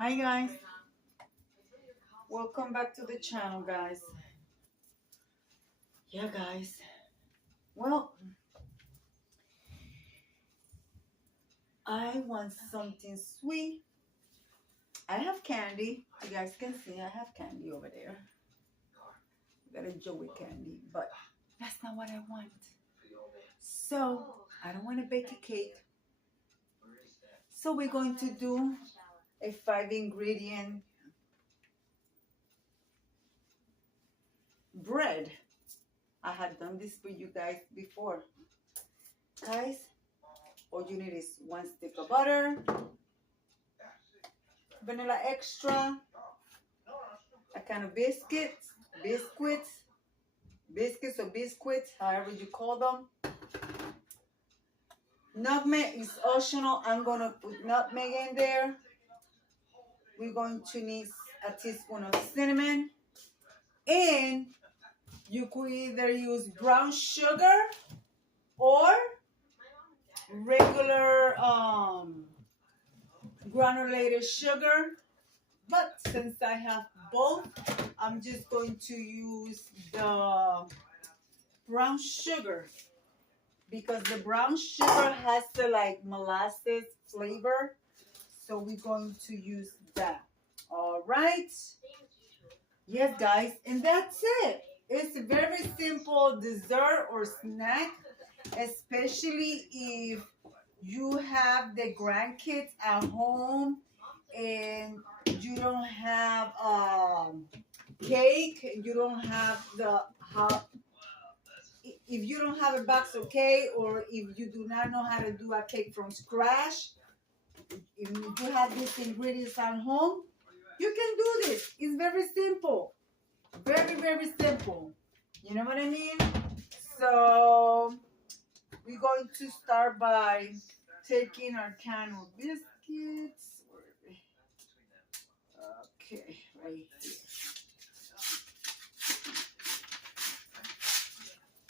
Hi guys, welcome back to the channel guys. Yeah guys, well, I want something sweet. I have candy. You guys can see I have candy over there. Got a Joey candy, but that's not what I want. So I don't want to bake a cake. So we're going to do a 5-ingredient bread. I had done this for you guys before. Guys, all you need is 1 stick of butter, vanilla extra, a kind of biscuits, or biscuits, however you call them. Nutmeg is optional. I'm gonna put nutmeg in there. We're going to need a teaspoon of cinnamon, and you could either use brown sugar or regular granulated sugar. But since I have both, I'm just going to use the brown sugar because the brown sugar has the like molasses flavor. So we're going to use that. All right. Yes, guys. And that's it. It's a very simple dessert or snack, especially if you have the grandkids at home and you don't have cake, you don't have if you don't have a box of cake, or if you do not know how to do a cake from scratch, if you have these ingredients at home, you can do this. It's very simple. Very, very simple. You know what I mean? So we're going to start by taking our can of biscuits. Okay, right here.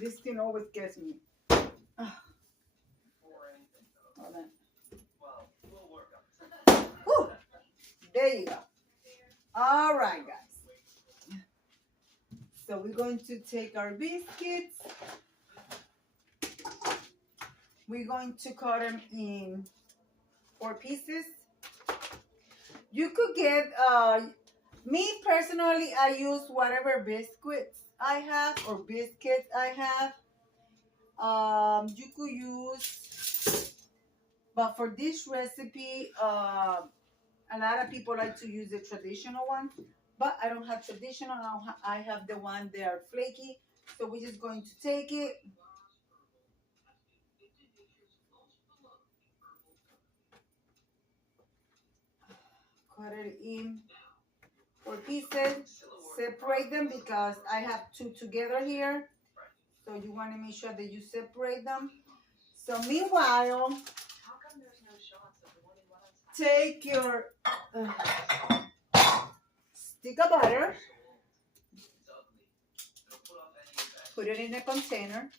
This thing always gets me. Hold on. Whew. There you go. All right, guys. So we're going to take our biscuits. We're going to cut them in 4 pieces. You could get, me personally, I use whatever biscuits I have or biscuits I have. You could use, but for this recipe, a lot of people like to use the traditional one, but I don't have traditional. I have the one that are flaky. So we're just going to take it. Cut it in 4 pieces. Separate them because I have 2 together here. So you want to make sure that you separate them. So meanwhile, take your stick of butter, put it in a container,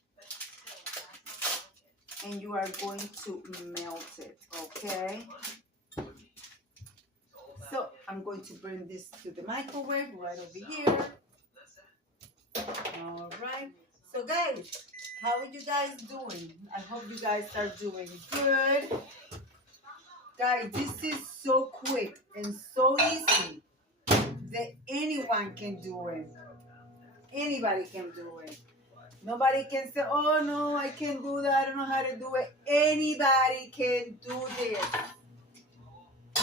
and you are going to melt it, okay? So I'm going to bring this to the microwave right over here. All right. So guys, how are you guys doing? I hope you guys are doing good. Guys, this is so quick and so easy that anyone can do it. Anybody can do it. Nobody can say, oh no, I can't do that, I don't know how to do it. Anybody can do this.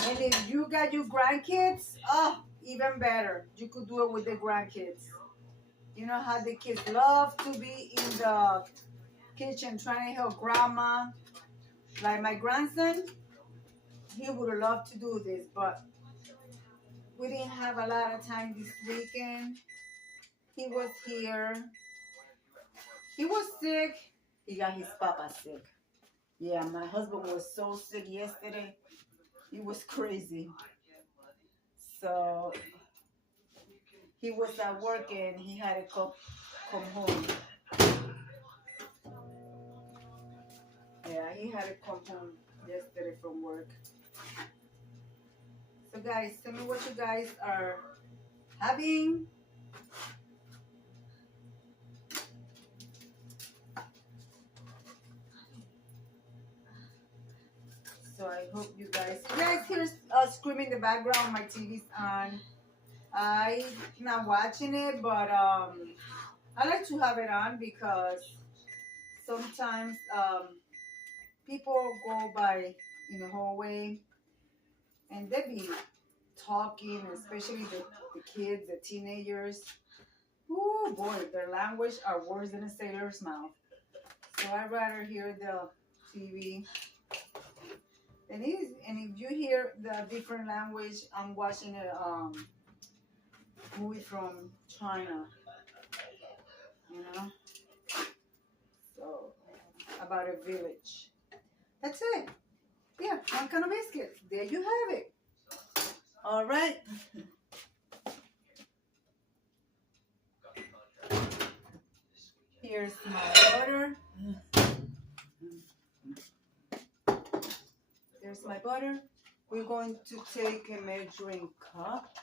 And if you got your grandkids, oh, even better. You could do it with the grandkids. You know how the kids love to be in the kitchen trying to help grandma. Like my grandson, he would have loved to do this, but we didn't have a lot of time this weekend. He was here. He was sick. He got his papa sick. Yeah, my husband was so sick yesterday. It was crazy. So he was at work and he had to come home. Yeah, he had to come home yesterday from work. So guys, tell me what you guys are having. So I hope you guys hear screaming in the background. My TV's on. I'm not watching it, but I like to have it on because sometimes people go by in the hallway and they be talking, especially the kids, the teenagers. Oh boy, their language are worse than a sailor's mouth. So I'd rather hear the TV. And if you hear the different language, I'm watching a movie from China, you know, so about a village. That's it. Yeah, one kind of biscuit. There you have it. All right. Here's my butter. There's my butter. We're going to take a measuring cup.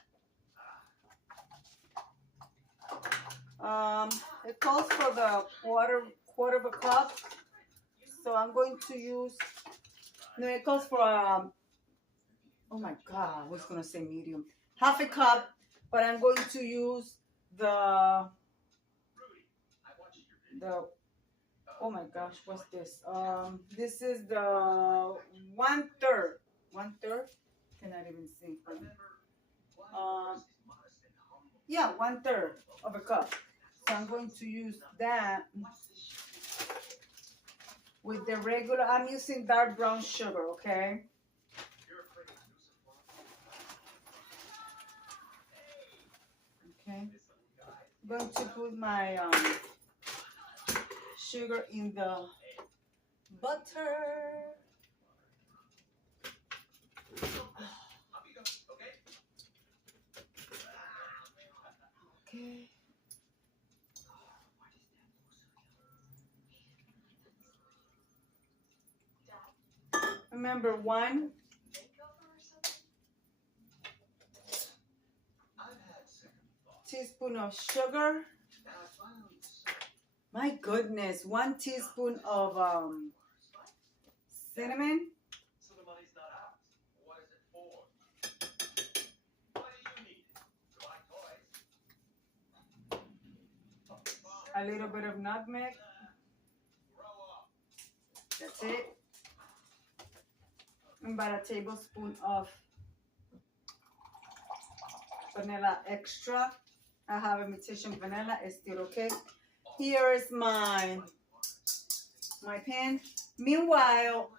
It calls for the quarter of a cup. So I'm going to use, no, it calls for, oh my God, I was going to say medium. Half a cup, but I'm going to use the, oh my gosh, what's this? This is the 1/3. 1/3? Cannot even see. Yeah, 1/3 of a cup. So I'm going to use that with the regular. I'm using dark brown sugar, okay? Okay. I'm going to put my sugar in the butter. Okay. Remember, 1 teaspoon of sugar. My goodness, 1 teaspoon of cinnamon. A little bit of nutmeg. That's it. And about a tablespoon of vanilla extra. I have imitation vanilla. It's still okay. Here is my pan. Meanwhile,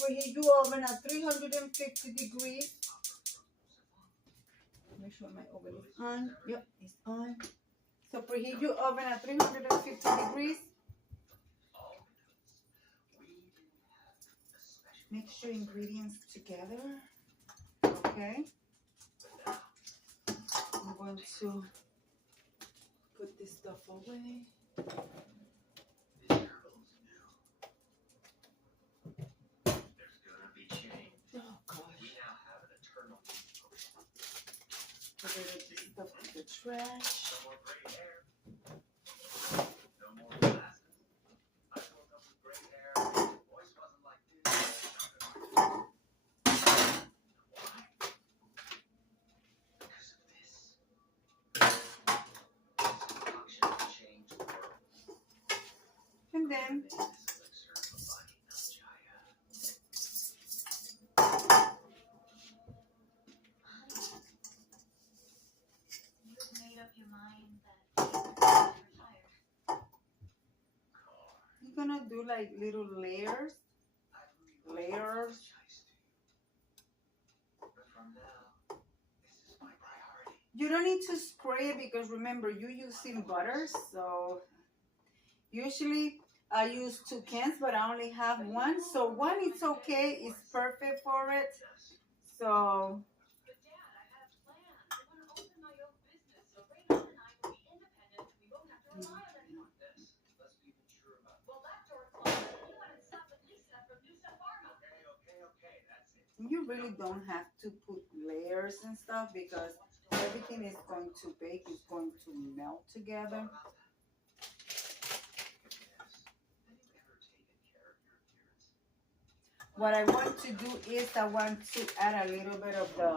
preheat your oven at 350 degrees. Make sure my oven is on. Yep, it's on. So preheat your oven at 350 degrees. Mix your ingredients together. Okay. I'm going to put this stuff away. Oh gosh. Put this stuff in the trash. And then you're gonna do like little layers. You don't need to spray it because remember you're using butter, so usually I use 2 cans, but I only have 1. So 1 is okay, it's perfect for it. So You really don't have to put layers and stuff because everything is going to bake, is going to melt together. What I want to do is I want to add a little bit of the,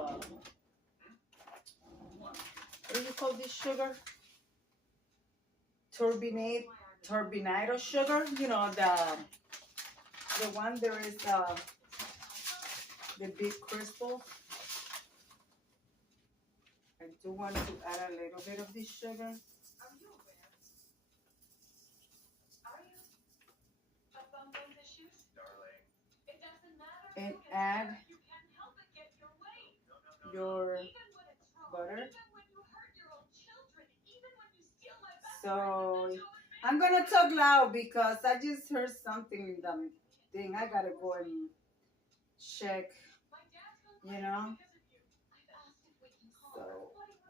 what do you call this sugar? Turbinado sugar. You know, the one there is the big crystals. I do want to add a little bit of this sugar. And add your butter. So I'm gonna talk loud because I just heard something in the thing. I gotta go and check, you know. So,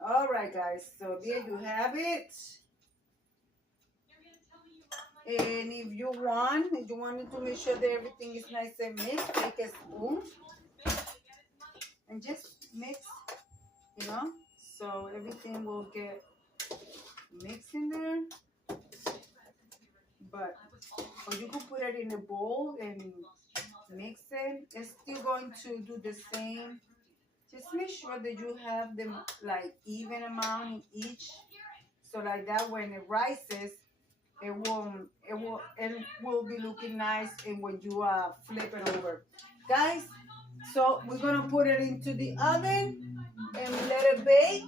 all right, guys. So there you have it. And if you wanted to make sure that everything is nice and mixed, take a spoon and just mix, you know, so everything will get mixed in there. But, or you could put it in a bowl and mix it. It's still going to do the same. Just make sure that you have them like even amount in each, so like that when it rises, it will be looking nice. And when you flip it over, guys, so we're gonna put it into the oven and let it bake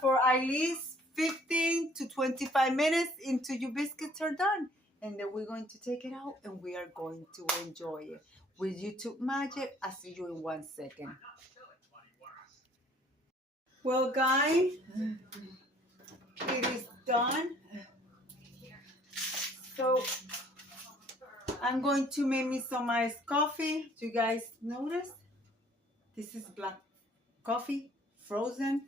for at least 15 to 25 minutes until your biscuits are done. And then we're going to take it out and we are going to enjoy it with YouTube magic. I'll see you in 1 second. Well, guys, it is done. So I'm going to make me some iced coffee. Do you guys notice? This is black coffee, frozen.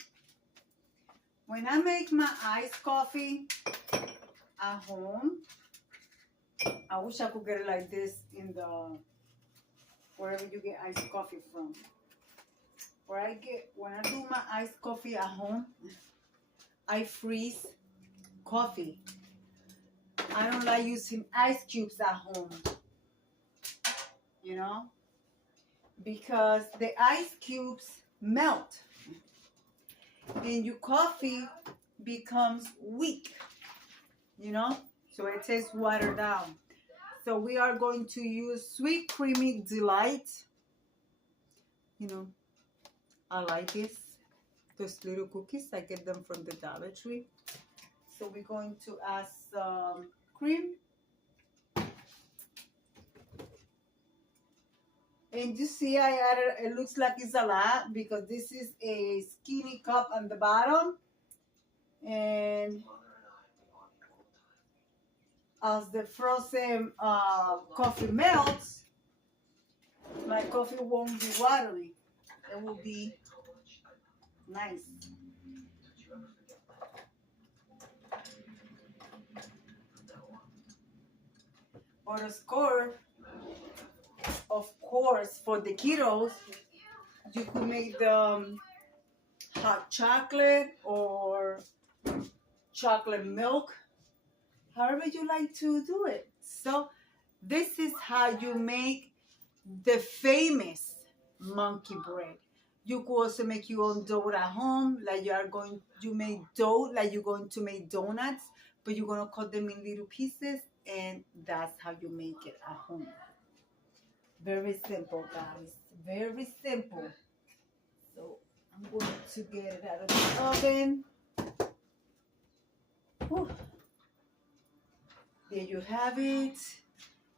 When I make my iced coffee at home, I wish I could get it like this in the, wherever you get iced coffee from. When I do my iced coffee at home, I freeze coffee. I don't like using ice cubes at home, you know, because the ice cubes melt and your coffee becomes weak, you know, so it tastes watered down. So we are going to use Sweet Creamy Delight. You know, I like those little cookies. I get them from the Dollar Tree. So we're going to add some cream. And you see I added, it looks like it's a lot because this is a skinny cup on the bottom. And as the frozen coffee melts, my coffee won't be watery. It will be nice. But of course, for the kiddos, you could make them hot chocolate or chocolate milk, however you like to do it. So this is how you make the famous monkey bread. You could also make your own dough at home, like you make dough like you're going to make donuts, but you're gonna cut them in little pieces, and that's how you make it at home. Very simple, guys. Very simple. So I'm going to get it out of the oven. Whew. There you have it.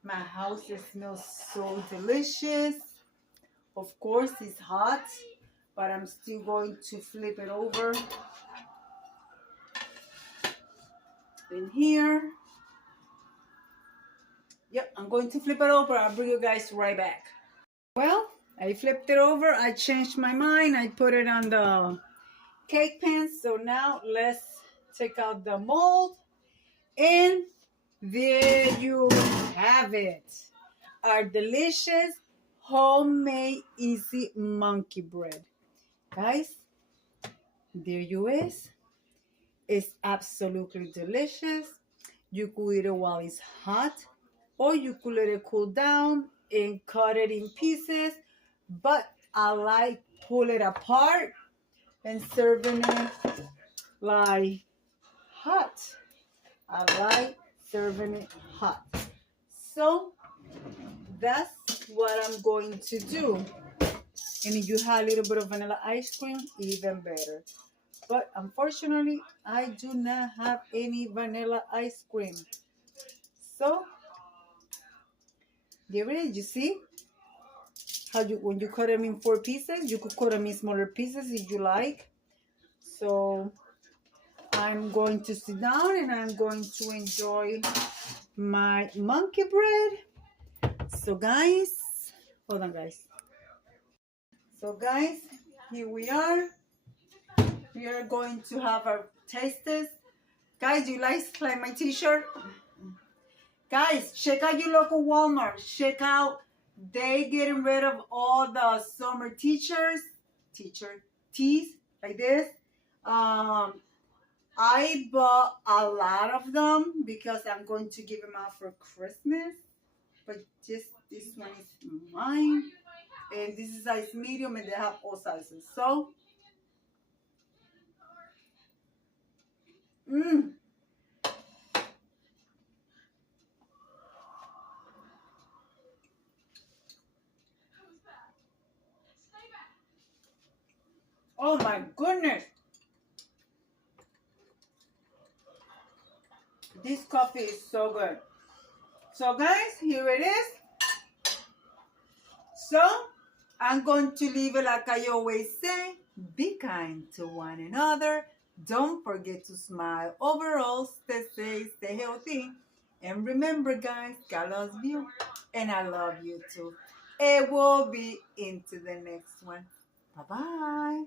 My house smells so delicious. Of course, it's hot, but I'm still going to flip it over in here. Yep, I'm going to flip it over. I'll bring you guys right back. Well, I flipped it over. I changed my mind. I put it on the cake pan. So now let's take out the mold. And there you have it. Our delicious homemade easy monkey bread. Guys, there you is. It's absolutely delicious. You could eat it while it's hot, or you could let it cool down and cut it in pieces. But I like pull it apart and serving it like hot. I like serving it hot. So that's what I'm going to do. And if you have a little bit of vanilla ice cream, even better. But unfortunately, I do not have any vanilla ice cream. So there it is. You see how when you cut them in 4 pieces, you could cut them in smaller pieces if you like. So I'm going to sit down and I'm going to enjoy my monkey bread. So guys, hold on guys. So guys, here we are. We are going to have our taste test. Guys, you like my t-shirt? Guys, check out your local Walmart. Check out, they getting rid of all the summer tees like this. I bought a lot of them because I'm going to give them out for Christmas. But just this one is mine. And this is size medium and they have all sizes. So, oh my goodness. This coffee is so good. So guys, here it is. So, I'm going to leave it like I always say. Be kind to one another. Don't forget to smile. Overall, stay safe, stay healthy. And remember, guys, God loves you. And I love you too. It will be into the next one. Bye-bye.